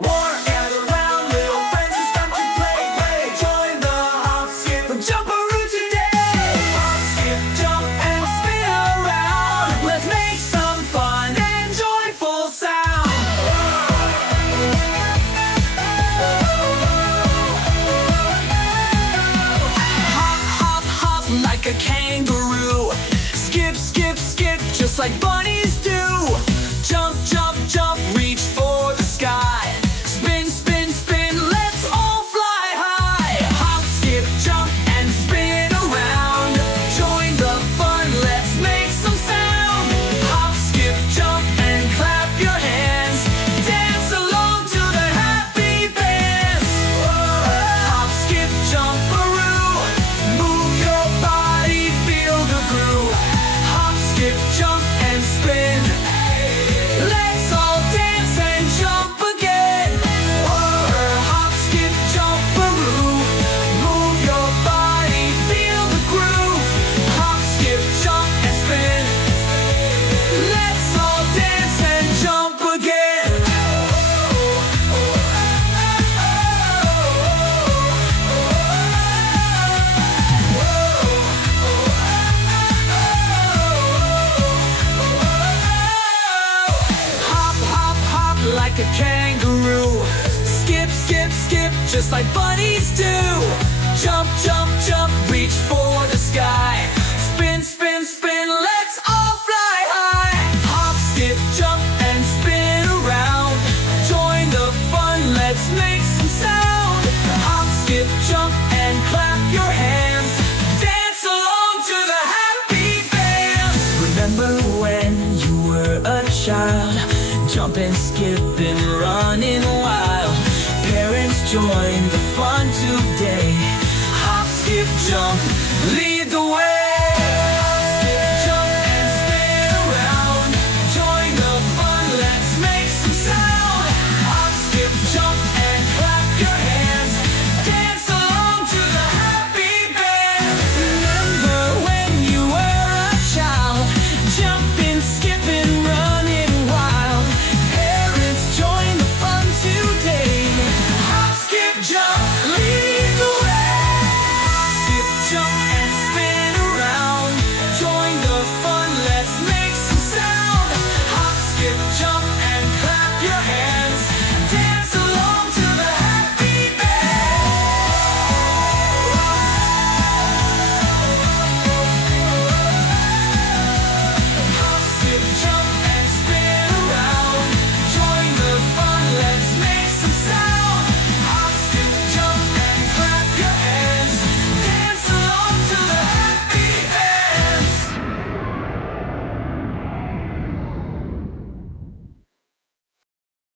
Gather round, little friends, it's time to play. Join the hop, skip, and jump-a-roo today. Hop, skip, jump, and spin around. Let's make some fun and joyful sound. Hop, hop, hop like a kangaroo. Skip, skip, skip, just like bunnies do. Jump, jump, jump, reach for the sky. Spin, spin, spin, let's all fly high. Hop, skip, jump, and spin around. Join the fun, let's make some sound. Hop, skip, jump, and clap your hands. Dance along to the happy bands. Hop, skip, jump-a-roo. Move your body, feel the groove. Hop, skip, jump, and spin. Let's all dance and jump again. Hop, skip, jump-a-roo. Move your body, feel the groove. Hop, skip, jump, and spin. Let's all dance and jump again. Hop, hop, hop like a kangaroo. Skip, skip, skip, just like bunnies do. Jump, jump, jump, reach for the sky. Spin, spin, spin, let's all fly high. Hop, skip, jump, and spin around. Join the fun, let's make some sound. Hop, skip, jump, and clap your hands. Dance along to the happy bands. Remember when you were a child, jumping, skipping, running wild. Parents, join the fun today. Hop, skip, jump, lead